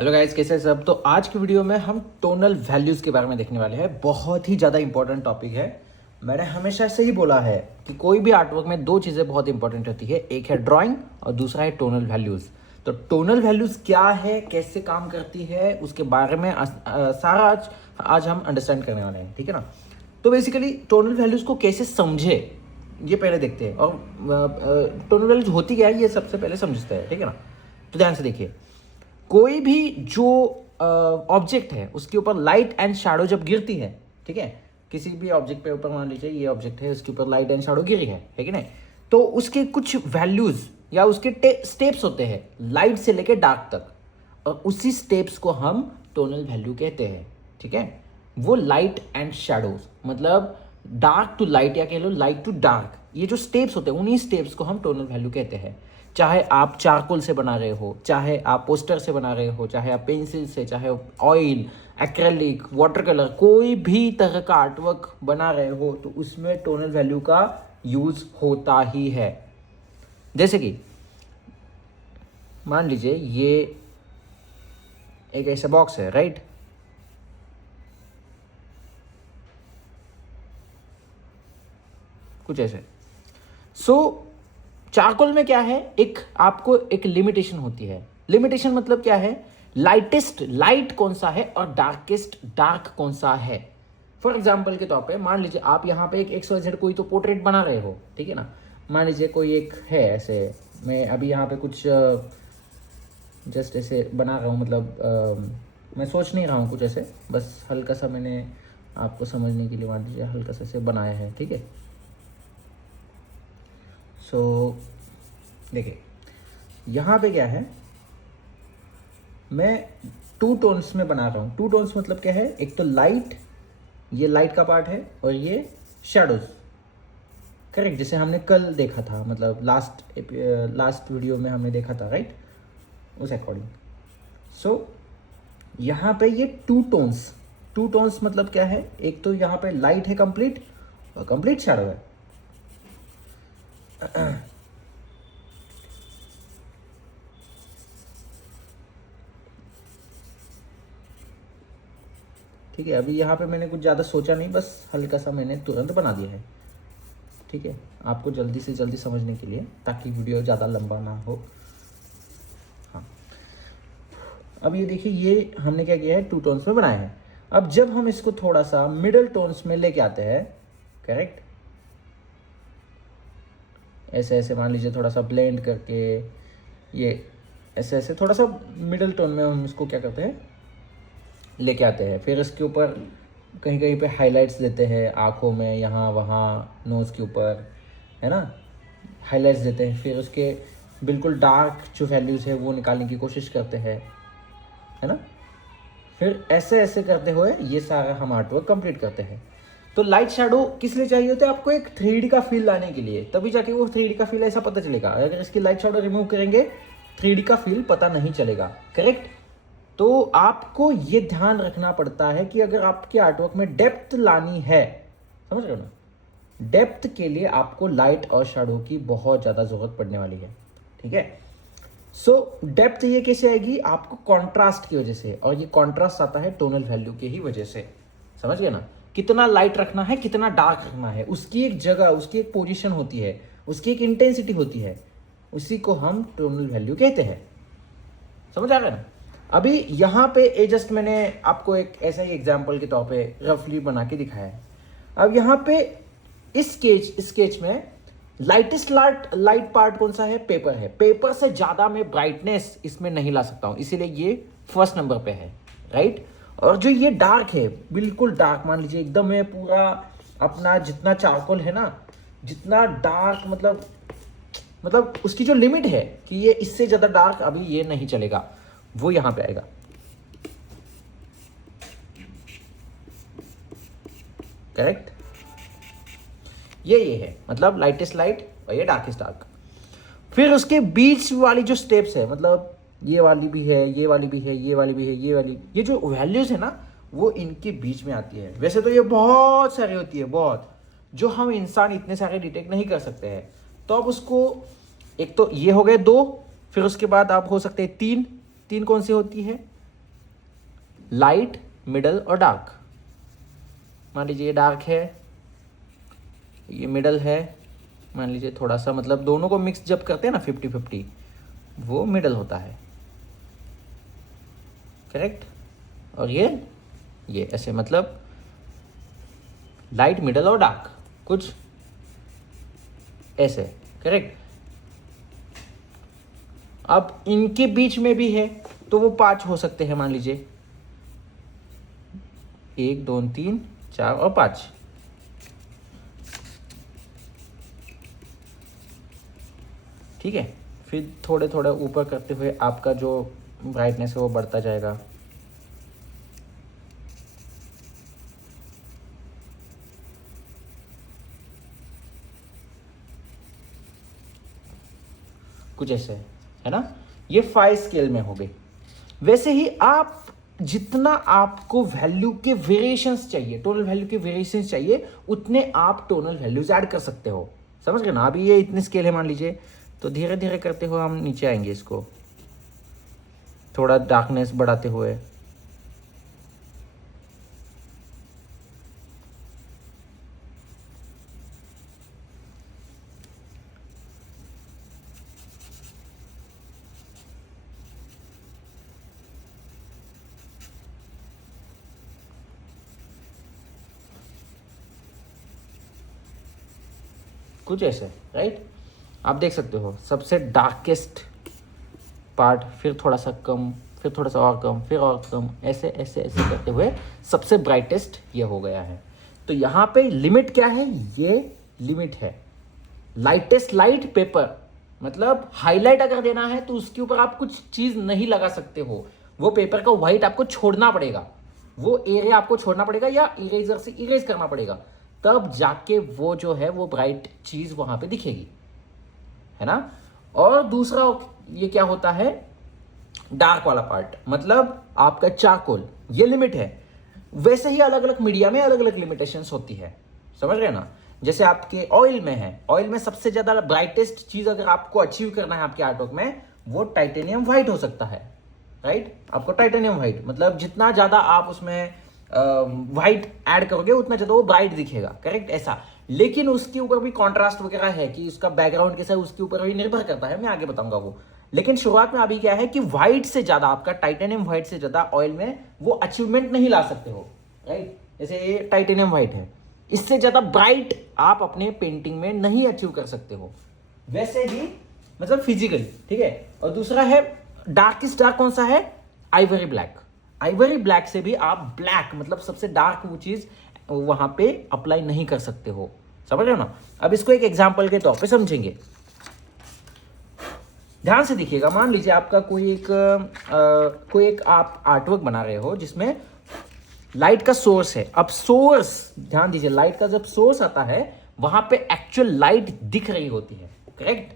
Hello guys, कैसे हैं सब। तो आज की वीडियो में हम टोनल वैल्यूज के बारे में देखने वाले हैं। बहुत ही ज़्यादा इंपॉर्टेंट टॉपिक है। मैंने हमेशा से ही बोला है कि कोई भी आर्टवर्क में दो चीज़ें बहुत इंपॉर्टेंट होती है, एक है ड्राइंग और दूसरा है टोनल वैल्यूज। तो टोनल वैल्यूज क्या है, कैसे काम करती है, उसके बारे में सारा आज हम अंडरस्टैंड करने वाले हैं, ठीक है ना। तो बेसिकली टोनल वैल्यूज को कैसे समझे ये पहले देखते हैं, और टोनल वैल्यूज होती क्या है ये सबसे पहले समझते हैं, ठीक है ना। तो ध्यान से देखिए, कोई भी जो ऑब्जेक्ट है उसके ऊपर लाइट एंड शैडो जब गिरती है, ठीक है, किसी भी ऑब्जेक्ट पे ऊपर मान लीजिए ये ऑब्जेक्ट है, उसके ऊपर लाइट एंड शैडो गिरी है कि नहीं, तो उसके कुछ वैल्यूज या उसके स्टेप्स होते हैं लाइट से लेके डार्क तक, और उसी स्टेप्स को हम टोनल वैल्यू कहते हैं, ठीक है। वो लाइट एंड शैडोज मतलब डार्क टू लाइट या कह लो लाइट टू डार्क, ये जो स्टेप्स होते हैं उन्हीं स्टेप्स को हम टोनल वैल्यू कहते हैं। चाहे आप चारकोल से बना रहे हो, चाहे आप पोस्टर से बना रहे हो, चाहे आप पेंसिल से, चाहे ऑयल, एक्रेलिक, वाटर कलर, कोई भी तरह का आर्टवर्क बना रहे हो तो उसमें टोनल वैल्यू का यूज होता ही है। जैसे कि मान लीजिए ये एक ऐसा बॉक्स है, राइट। कुछ ऐसे। चारकोल में क्या है, एक आपको एक लिमिटेशन होती है। लिमिटेशन मतलब क्या है, लाइटेस्ट लाइट कौन सा है और डार्केस्ट डार्क कौन सा है। फॉर एग्जाम्पल के तौर पे मान लीजिए आप यहाँ पे एक XYZ कोई तो पोर्ट्रेट बना रहे हो, ठीक है ना। मान लीजिए कोई एक है ऐसे, मैं अभी यहाँ पे कुछ जस्ट ऐसे बना रहा हूँ, मतलब मैं सोच नहीं रहा हूँ कुछ ऐसे, बस हल्का सा मैंने आपको समझने के लिए मान लीजिए हल्का सा ऐसे बनाया है, ठीक है। देखिए यहाँ पे क्या है, मैं टू टोन्स में बना रहा हूँ। टू टोन्स मतलब क्या है, एक तो लाइट, ये लाइट का पार्ट है, और ये शैडोज, करेक्ट, जैसे हमने कल देखा था, मतलब लास्ट वीडियो में हमने देखा था, राइट, उस अकॉर्डिंग। यहाँ पे ये टू टोन्स मतलब क्या है, एक तो यहाँ पे लाइट है कंप्लीट, और कंप्लीट शैडो है। ठीक है, अभी यहाँ पे मैंने कुछ ज़्यादा सोचा नहीं, बस हल्का सा मैंने तुरंत बना दिया है, ठीक है, आपको जल्दी से जल्दी समझने के लिए, ताकि वीडियो ज़्यादा लंबा ना हो। हाँ, अब ये देखिए, ये हमने क्या किया है, टू टोन्स में बनाया है। अब जब हम इसको थोड़ा सा मिडल टोन्स में लेके आते हैं, करेक्ट, ऐसे ऐसे मान लीजिए थोड़ा सा ब्लेंड करके, ये ऐसे ऐसे थोड़ा सा मिडल टोन में हम इसको क्या करते हैं, लेके आते हैं। फिर इसके ऊपर कहीं कहीं पे हाइलाइट्स देते हैं, आँखों में, यहाँ वहाँ, नोज़ के ऊपर, है ना, हाइलाइट्स देते हैं। फिर उसके बिल्कुल डार्क जो वैल्यूज़ है वो निकालने की कोशिश करते हैं, है ना। फिर ऐसे ऐसे करते हुए ये सारा हम आर्टवर्क कंप्लीट करते हैं। तो लाइट शैडो किस लिए चाहिए होते हैं, आपको एक 3D का फील लाने के लिए, तभी जाके वो 3D का फील ऐसा पता चलेगा। अगर इसकी लाइट शैडो रिमूव करेंगे 3D का फील पता नहीं चलेगा, करेक्ट। तो आपको ये ध्यान रखना पड़ता है कि अगर आपके आर्टवर्क में डेप्थ लानी है, समझ रहे हो ना, डेप्थ के लिए आपको लाइट और शैडो की बहुत ज़्यादा जरूरत पड़ने वाली है, ठीक है। डेप्थ ये कैसे आएगी, आपको कॉन्ट्रास्ट की वजह से, और ये कॉन्ट्रास्ट आता है टोनल वैल्यू के ही वजह से, समझ गए ना। कितना लाइट रखना है, कितना डार्क रखना है, उसकी एक जगह, उसकी एक पोजीशन होती है, उसकी एक इंटेंसिटी होती है, उसी को हम टोनल वैल्यू कहते हैं। समझ आ रहा है ना। अभी यहाँ पे जस्ट मैंने आपको एक ऐसा ही एग्जाम्पल के तौर पे रफली बना के दिखाया है। अब यहाँ पे इस स्केच में लाइटेस्ट लाइट पार्ट कौन सा है, पेपर है। पेपर से ज्यादा मैं ब्राइटनेस इसमें नहीं ला सकता हूं, इसीलिए ये फर्स्ट नंबर पे है, राइट। और जो ये डार्क है, बिल्कुल डार्क, मान लीजिए एकदम मैं पूरा अपना जितना चारकोल है ना, जितना डार्क, मतलब उसकी जो लिमिट है कि ये इससे ज्यादा डार्क अभी ये नहीं चलेगा, वो यहां पे आएगा, करेक्ट। ये है मतलब लाइटेस्ट लाइट और ये डार्केस्ट डार्क। फिर उसके बीच वाली जो स्टेप्स है, मतलब ये वाली भी है, ये वाली भी है, ये वाली भी है, ये वाली, ये जो वैल्यूज है ना, वो इनके बीच में आती है। वैसे तो ये बहुत सारी होती है, बहुत, जो हम इंसान इतने सारे डिटेक्ट नहीं कर सकते हैं। तो अब उसको, एक तो ये हो गए 2, फिर उसके बाद आप हो सकते हैं 3 कौन सी होती है, लाइट, मिडल और डार्क। मान लीजिए ये डार्क है, ये मिडल है, मान लीजिए थोड़ा सा, मतलब दोनों को मिक्स जब करते हैं ना 50-50, वो मिडल होता है, करेक्ट। और ये ऐसे, मतलब लाइट, मिडल और डार्क, कुछ ऐसे, करेक्ट। अब इनके बीच में भी है तो वो 5 हो सकते हैं, मान लीजिए 1 2 3 4 और 5। ठीक है, फिर थोड़े थोड़े ऊपर करते हुए आपका जो ब्राइटनेस है वो बढ़ता जाएगा। कुछ ऐसे है ना, ये 5 स्केल में हो गई। वैसे ही आप जितना आपको वैल्यू के वेरिएशंस चाहिए, टोनल वैल्यू के वेरिएशंस चाहिए, उतने आप टोनल वैल्यूज ऐड कर सकते हो। समझ गए ना। अभी ये इतनी स्केल है मान लीजिए, तो धीरे धीरे करते हुए हम नीचे आएंगे, इसको थोड़ा डार्कनेस बढ़ाते हुए। कुछ ऐसे, राइट। आप देख सकते हो सबसे डार्केस्ट पार्ट, फिर थोड़ा सा कम, फिर थोड़ा सा और कम, फिर और कम, ऐसे ऐसे ऐसे करते हुए सबसे ब्राइटेस्ट ये हो गया है। तो यहाँ पे लिमिट क्या है, ये लिमिट है लाइटेस्ट लाइट पेपर। मतलब हाईलाइट अगर देना है तो उसके ऊपर आप कुछ चीज नहीं लगा सकते हो, वो पेपर का व्हाइट आपको छोड़ना पड़ेगा, वो एरिया आपको छोड़ना पड़ेगा या इरेजर से इरेज करना पड़ेगा, तब जाके वो जो है वो ब्राइट चीज वहां पे दिखेगी, है ना। और दूसरा ये क्या होता है, डार्क वाला पार्ट, मतलब आपका चारकोल, ये लिमिट है। वैसे ही अलग अलग मीडिया में अलग अलग लिमिटेशंस होती है, समझ रहे ना। जैसे आपके ऑयल में है, ऑयल में सबसे ज्यादा ब्राइटेस्ट चीज अगर आपको अचीव करना है आपके आर्टवर्क में, वो टाइटेनियम व्हाइट हो सकता है, राइट। आपको टाइटेनियम व्हाइट, मतलब जितना ज्यादा आप उसमें व्हाइट ऐड करोगे उतना ज्यादा वो ब्राइट दिखेगा, करेक्ट, ऐसा। लेकिन उसके ऊपर भी कॉन्ट्रास्ट वगैरह है कि उसका बैकग्राउंड कैसा है, उसके ऊपर भी निर्भर करता है, मैं आगे बताऊंगा वो। लेकिन शुरुआत में अभी क्या है कि व्हाइट से ज्यादा, आपका टाइटेनियम व्हाइट से ज्यादा ऑयल में वो अचीवमेंट नहीं ला सकते हो, राइट। जैसे ये टाइटेनियम व्हाइट है, इससे ज्यादा ब्राइट आप अपने पेंटिंग में नहीं अचीव कर सकते हो, वैसे ही मतलब फिजिकली, ठीक है। और दूसरा है डार्केस्ट डार्क, कौन सा है, आइवरी ब्लैक। आइवरी ब्लैक से भी आप ब्लैक, मतलब सबसे डार्क वो चीज वहां पे अप्लाई नहीं कर सकते हो, समझ रहे हो ना। अब इसको एक एग्जांपल के तौर पे समझेंगे, ध्यान से देखिएगा। मान लीजिए आपका कोई एक आप आर्टवर्क बना रहे हो जिसमें लाइट का सोर्स है। अब सोर्स, ध्यान दीजिए, लाइट का जब सोर्स आता है वहां पे एक्चुअल लाइट दिख रही होती है, करेक्ट।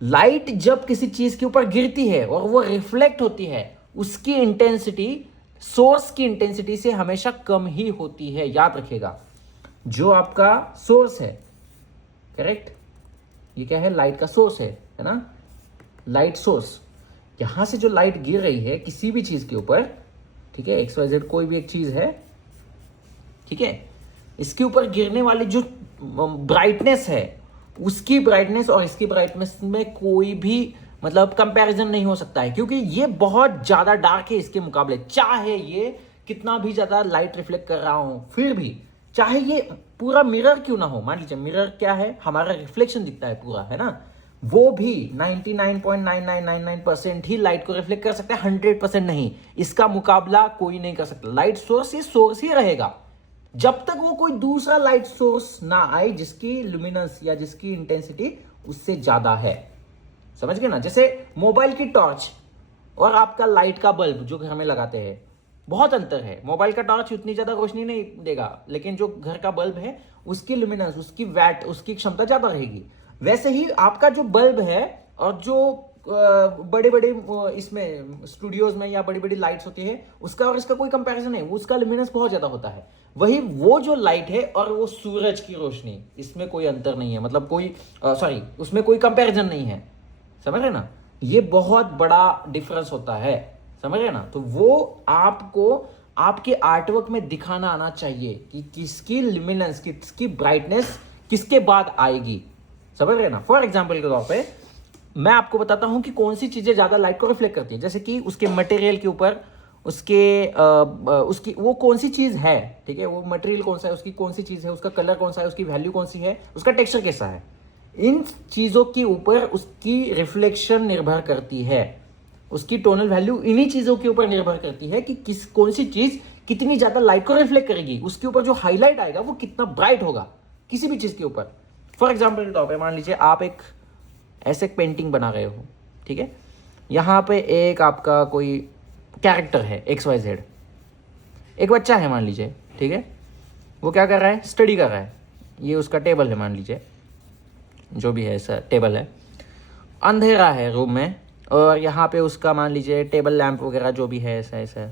लाइट जब किसी चीज के ऊपर गिरती है और वो रिफ्लेक्ट होती है, उसकी इंटेंसिटी सोर्स की इंटेंसिटी से हमेशा कम ही होती है, याद रखिएगा। जो आपका सोर्स है, करेक्ट, ये क्या है, लाइट का सोर्स है ना, लाइट सोर्स। यहां से जो लाइट गिर रही है किसी भी चीज के ऊपर, ठीक है, XYZ कोई भी एक चीज है, ठीक है, इसके ऊपर गिरने वाली जो ब्राइटनेस है, उसकी ब्राइटनेस और इसकी ब्राइटनेस में कोई भी मतलब कंपैरिजन नहीं हो सकता है, क्योंकि ये बहुत ज्यादा डार्क है इसके मुकाबले। चाहे ये कितना भी ज्यादा लाइट रिफ्लेक्ट कर रहा हो, फिर भी, चाहे ये पूरा मिरर क्यों ना हो, मान लीजिए मिरर क्या है, हमारा रिफ्लेक्शन दिखता है पूरा, है ना, वो भी 99.9999% ही लाइट को रिफ्लेक्ट कर सकता है, 100% नहीं। इसका मुकाबला कोई नहीं कर सकता। लाइट सोर्स ही रहेगा जब तक वो कोई दूसरा लाइट सोर्स ना आए जिसकी लुमिनस या जिसकी इंटेंसिटी उससे ज्यादा है, समझ गए ना। जैसे मोबाइल की टॉर्च और आपका लाइट का बल्ब जो घर में लगाते हैं, बहुत अंतर है। मोबाइल का टॉर्च उतनी ज्यादा रोशनी नहीं देगा, लेकिन जो घर का बल्ब है उसकी लुमिनस, उसकी वैट, उसकी क्षमता ज्यादा रहेगी। वैसे ही आपका जो बल्ब है और जो बड़े बड़े इसमें स्टूडियोज में या बड़ी बड़ी लाइट्स होती है, उसका और इसका कोई कंपैरिजन नहीं, वो उसका लुमिनस बहुत ज्यादा होता है। वही वो जो लाइट है और वो सूरज की रोशनी, इसमें कोई अंतर नहीं है, मतलब कोई उसमें कोई कंपैरिजन नहीं है, समझ रहे ना। ये बहुत बड़ा डिफरेंस होता है, समझ रहे ना। तो वो आपको आपके आर्टवर्क में दिखाना आना चाहिए कि किसकी लिमिनेंस, किसकी ब्राइटनेस किसके बाद आएगी, समझ रहे ना। फॉर एग्जाम्पल के तौर पे मैं आपको बताता हूं कि कौन सी चीजें ज्यादा लाइट को रिफ्लेक्ट करती है, जैसे कि उसके मटेरियल के ऊपर, उसकी वो कौन सी चीज है, ठीक है, वो मटेरियल कौन सा है, उसकी कौन सी चीज है, उसका कलर कौन सा है, उसकी वैल्यू कौन सी है, उसका टेक्सचर कैसा है, इन चीजों के ऊपर उसकी रिफ्लेक्शन निर्भर करती है। उसकी टोनल वैल्यू इन्हीं चीजों के ऊपर निर्भर करती है कि कौन सी चीज कितनी ज्यादा लाइट को रिफ्लेक्ट करेगी, उसके ऊपर जो हाईलाइट आएगा वो कितना ब्राइट होगा किसी भी चीज के ऊपर। फॉर एग्जाम्पल के तौर पे मान लीजिए आप एक ऐसे पेंटिंग बना रहे हो, ठीक है, यहां पे एक आपका कोई कैरेक्टर है XYZ, एक बच्चा है मान लीजिए, ठीक है, वो क्या कर रहा है, स्टडी कर रहा है, ये उसका टेबल है मान लीजिए, जो भी है ऐसा टेबल है, अंधेरा है रूम में, और यहाँ पे उसका मान लीजिए टेबल लैंप वगैरह जो भी है ऐसा ऐसा,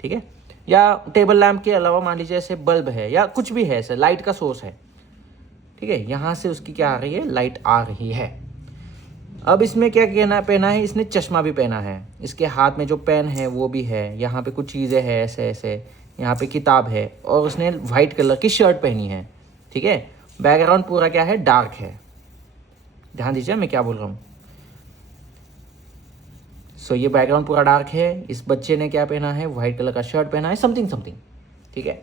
ठीक है, या टेबल लैंप के अलावा मान लीजिए ऐसे बल्ब है या कुछ भी है ऐसा, लाइट का सोर्स है, ठीक है, यहाँ से उसकी क्या आ रही है, लाइट आ रही है। अब इसमें क्या कहना पहना है, इसने चश्मा भी पहना है, इसके हाथ में जो पेन है वो भी है, यहाँ पे कुछ चीज़ें हैं ऐसे ऐसे, यहाँ पे किताब है, और उसने वाइट कलर की शर्ट पहनी है, ठीक है। बैकग्राउंड पूरा क्या है, डार्क है, ध्यान दीजिए मैं क्या बोल रहा हूँ। सो ये बैकग्राउंड पूरा डार्क है, इस बच्चे ने क्या पहना है, वाइट कलर का शर्ट पहना है, समथिंग समथिंग, ठीक है।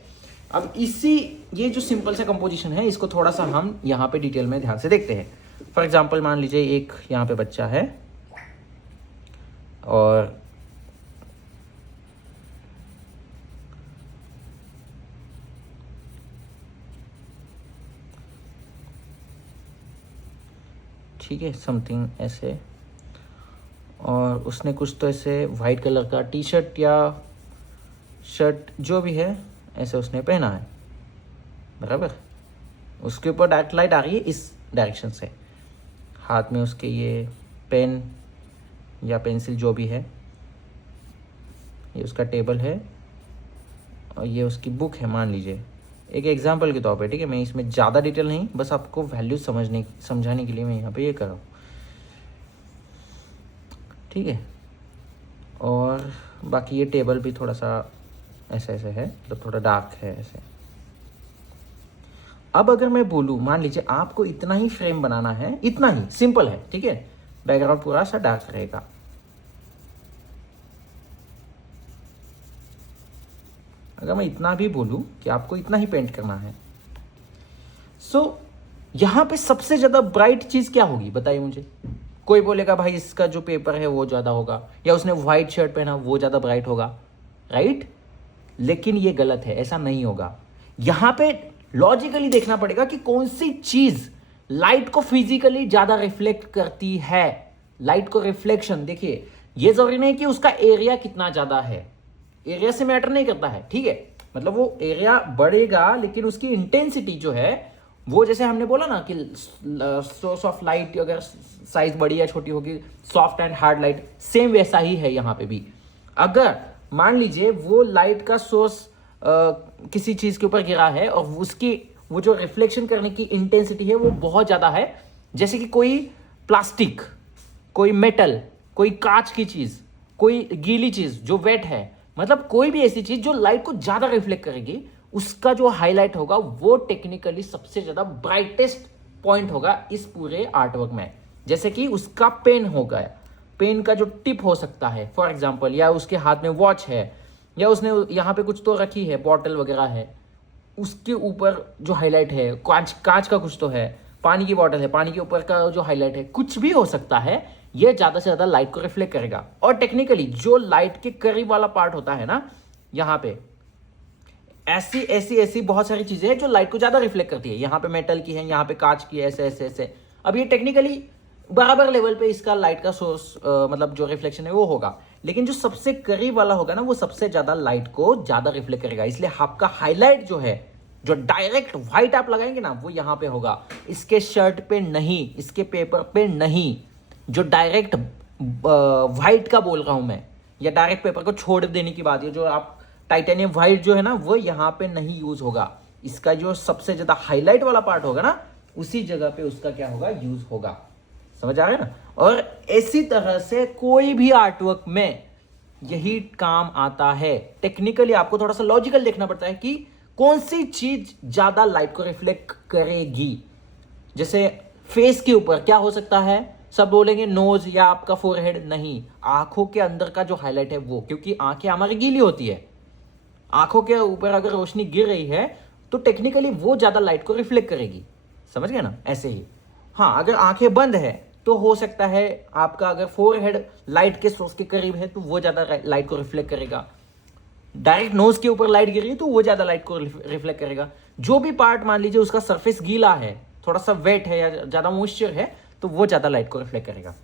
अब ये जो सिंपल सा कंपोजिशन है, इसको थोड़ा सा हम यहाँ पे डिटेल में ध्यान से देखते हैं। फॉर एग्जाम्पल मान लीजिए एक यहाँ पे बच्चा है, और ठीक है समथिंग ऐसे, और उसने कुछ तो ऐसे वाइट कलर का टी शर्ट या शर्ट जो भी है ऐसे उसने पहना है, बराबर। उसके ऊपर डायरेक्ट लाइट आ रही है इस डायरेक्शन से, हाथ में उसके ये पेन या पेंसिल जो भी है, ये उसका टेबल है, और ये उसकी बुक है मान लीजिए, एक एग्जांपल के तौर पे, ठीक है। मैं इसमें ज़्यादा डिटेल नहीं, बस आपको वैल्यू समझाने के लिए मैं यहाँ पे ये कर रहा हूँ, ठीक है। और बाकी ये टेबल भी थोड़ा सा ऐसे ऐसे है, मतलब थोड़ा डार्क है ऐसे। अब अगर मैं बोलूँ, मान लीजिए आपको इतना ही फ्रेम बनाना है, इतना ही सिंपल है, ठीक है, बैकग्राउंड पूरा सा डार्क रहेगा, अगर मैं इतना भी बोलूँ कि आपको इतना ही पेंट करना है, सो यहाँ पे सबसे ज़्यादा ब्राइट चीज़ क्या होगी बताइए मुझे। कोई बोलेगा भाई इसका जो पेपर है वो ज़्यादा होगा, या उसने वाइट शर्ट पहना वो ज़्यादा ब्राइट होगा, राइट। लेकिन ये गलत है, ऐसा नहीं होगा। यहाँ पे लॉजिकली देखना पड़ेगा कि कौन सी चीज़ लाइट को फिजिकली ज़्यादा रिफ्लेक्ट करती है। लाइट को रिफ्लेक्शन देखिए, ये जरूरी नहीं कि उसका एरिया कितना ज़्यादा है, एरिया से मैटर नहीं करता है, ठीक है, मतलब वो एरिया बढ़ेगा लेकिन उसकी इंटेंसिटी जो है वो, जैसे हमने बोला ना कि सोर्स ऑफ लाइट अगर साइज बड़ी या छोटी होगी, soft and hard light, same वैसा ही है यहाँ पे भी। अगर मान लीजिए वो लाइट का सोर्स किसी चीज के ऊपर गिरा है और उसकी वो जो रिफ्लेक्शन करने की इंटेंसिटी है वो बहुत ज्यादा है, जैसे कि कोई प्लास्टिक, कोई मेटल, कोई कांच की चीज, कोई गीली चीज जो वेट है, मतलब कोई भी ऐसी चीज जो लाइट को ज्यादा रिफ्लेक्ट करेगी, उसका जो हाईलाइट होगा वो टेक्निकली सबसे ज्यादा ब्राइटेस्ट पॉइंट होगा इस पूरे आर्टवर्क में। जैसे कि उसका पेन हो गया, पेन का जो टिप हो सकता है फॉर एग्जांपल, या उसके हाथ में वॉच है, या उसने यहाँ पे कुछ तो रखी है, बॉटल वगैरह है, उसके ऊपर जो हाईलाइट है, कांच का कुछ तो है, पानी की बॉटल है, पानी के ऊपर का जो हाईलाइट है, कुछ भी हो सकता है, ये ज्यादा से ज्यादा लाइट को रिफ्लेक्ट करेगा। और टेक्निकली जो लाइट के करीब वाला पार्ट होता है ना, यहाँ पे ऐसी बहुत सारी चीजें हैं जो लाइट को ज्यादा रिफ्लेक्ट करती है। यहाँ पे मेटल की है, यहाँ पे कांच की है, ऐसे ऐसे ऐसे। अब ये टेक्निकली बराबर लेवल पे इसका लाइट का सोर्स मतलब जो रिफ्लेक्शन है वो होगा, लेकिन जो सबसे करीब वाला होगा ना वो सबसे ज्यादा लाइट को ज्यादा रिफ्लेक्ट करेगा। इसलिए आपका हाईलाइट जो है, जो डायरेक्ट व्हाइट आप लगाएंगे ना, वो यहाँ पे होगा, इसके शर्ट पे नहीं, इसके पेपर पे नहीं। जो डायरेक्ट व्हाइट का बोल रहा हूं मैं, या डायरेक्ट पेपर को छोड़ देने की बात है, जो आप टाइटेनियम व्हाइट जो है ना वो यहाँ पे नहीं यूज होगा। इसका जो सबसे ज्यादा हाईलाइट वाला पार्ट होगा ना, उसी जगह पे उसका क्या होगा, यूज होगा। समझ आ रहा है ना। और इसी तरह से कोई भी आर्टवर्क में यही काम आता है। टेक्निकली आपको थोड़ा सा लॉजिकल देखना पड़ता है कि कौन सी चीज ज्यादा लाइट को रिफ्लेक्ट करेगी। जैसे फेस के ऊपर क्या हो सकता है, सब बोलेंगे नोज या आपका फोरहेड, नहीं, आंखों के अंदर का जो हाईलाइट है वो, क्योंकि आंखें हमारी गीली होती है, आंखों के ऊपर अगर रोशनी गिर रही है तो टेक्निकली वो ज्यादा लाइट को रिफ्लेक्ट करेगी, समझ गए ना। ऐसे ही हाँ, अगर आंखें बंद है तो हो सकता है आपका अगर फोरहेड लाइट के सोर्स के करीब है तो वो ज्यादा लाइट को रिफ्लेक्ट करेगा। डायरेक्ट नोज के ऊपर लाइट गिर रही है तो वो ज्यादा लाइट को रिफ्लेक्ट करेगा। जो भी पार्ट मान लीजिए उसका सरफेस गीला है, थोड़ा सा वेट है या ज्यादा मॉइस्चर है, तो वो ज्यादा लाइट को रिफ्लेक्ट करेगा।